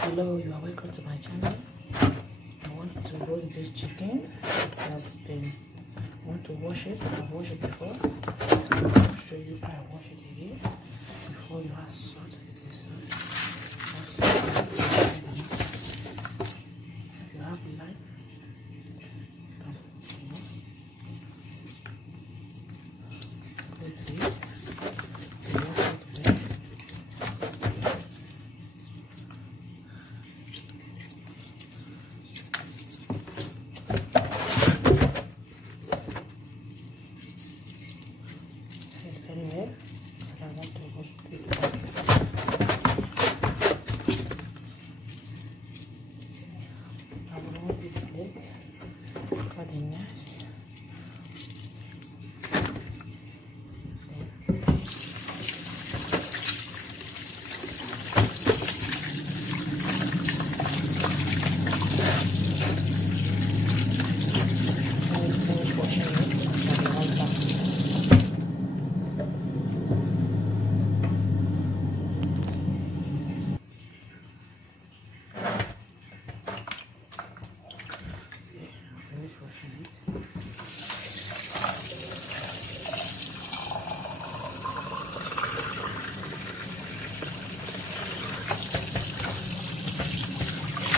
Hello, you are welcome to my channel. I want to roast this chicken. It has been, I want to wash it. I've washed it before. I'll show you how I wash it again. Before you add salt to this. If you have lime, put this.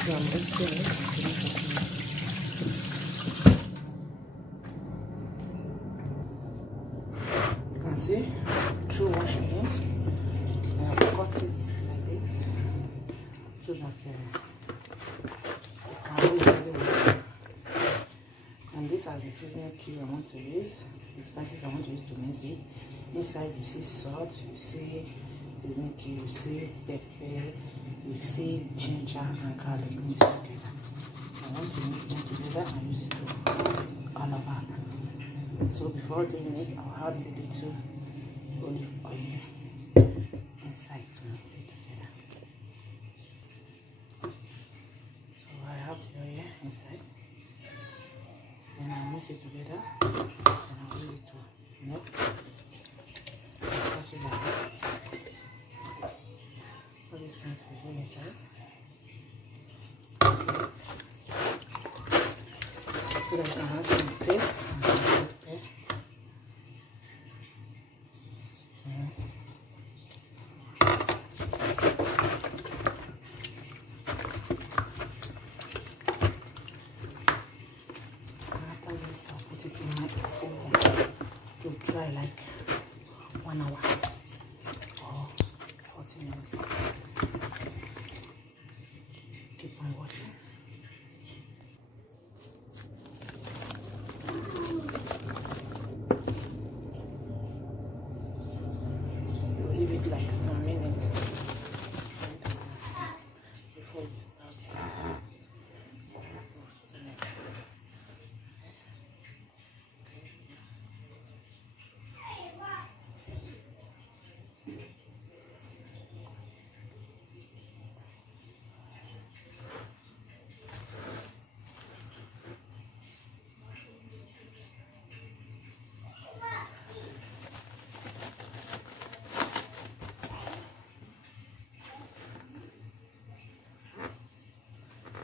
I'm just doing it. You can see 2 washing hands. I have cut it like this so that I can use everywhere. And these are the seasoning cube I want to use, the spices I want to use to mix it. Inside you see salt, you see seasoning cube, you see pepper, you see ginger and garlic mixed together. I want to mix them together and use it to all over. So before doing it, I'll add a little olive oil inside to mix it together. So I have the oil inside. Then I'll mix it together and I'll use it to melt. Like that. All these things will go inside. So that I can have some taste and some good. After this, I'll put it in my oven to dry like 1 hour or 40 minutes. Keep on watching. You leave it like some minutes before you start.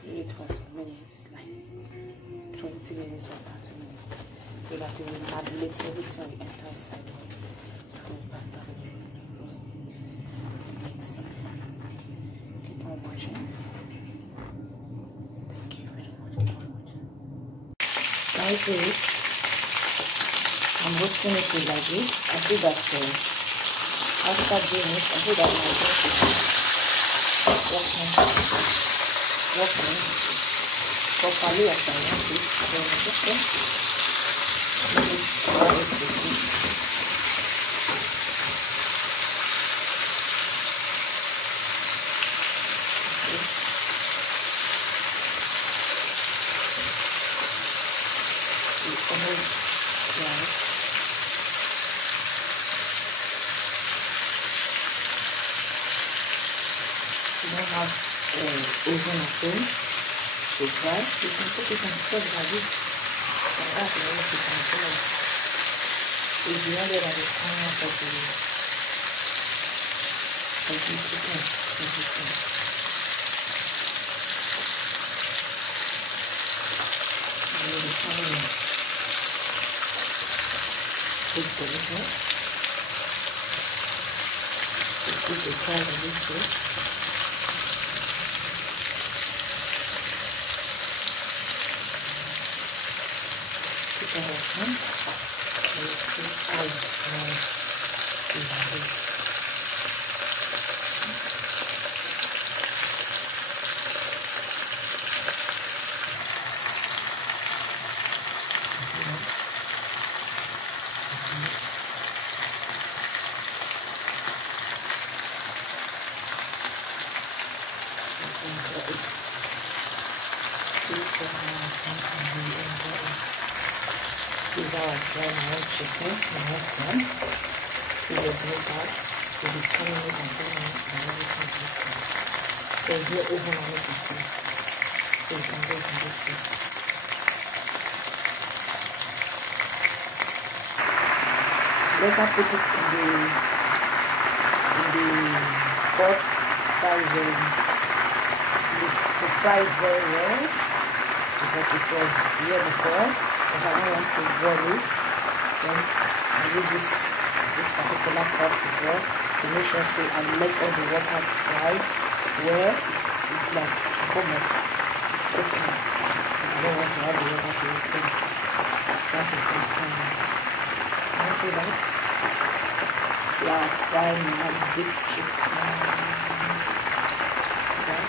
It for some minutes, like 20 minutes or 30 minutes, so that it will add little everything will enter inside before you can start roasting the meat. Keep on watching. Thank you very much. Keep on watching. Now you see it. I'm roasting it like this. I feel that after doing it, I feel that my working properly as I want it. Then I just try it with you don't have oven at home to fry, you can put it on stove like this, and that's the way you can fry. If you know that it's coming out of the chicken, Put the little. Put the side of this way. Put the whole one. Let's see how it smells. These are our fried white chicken. My husband, he will make us. He'll be turning it and turning it and everything this way. There's no oven on it this way. So you can do it in this way. Later put it in the pot that is to fry it very well because it was here before. Because I don't want to boil it, then I use this particular pot before to make sure I let all the water fried where it's like come of cooking. Because I don't want to have the water to open. Start frying it. Can you see that? It's like frying my big chicken. Okay.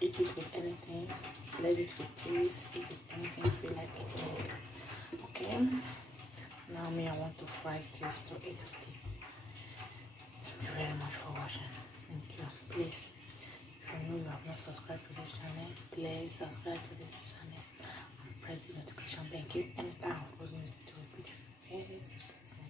Eat it with anything, let it with cheese, eat it with anything you feel like eating it. Okay, now I want to fry this to eat with it. Thank you very much for watching. Thank you. Please, if you know you have not subscribed to this channel, please subscribe to this channel and press the notification bell in case anytime I upload new video, will be the first person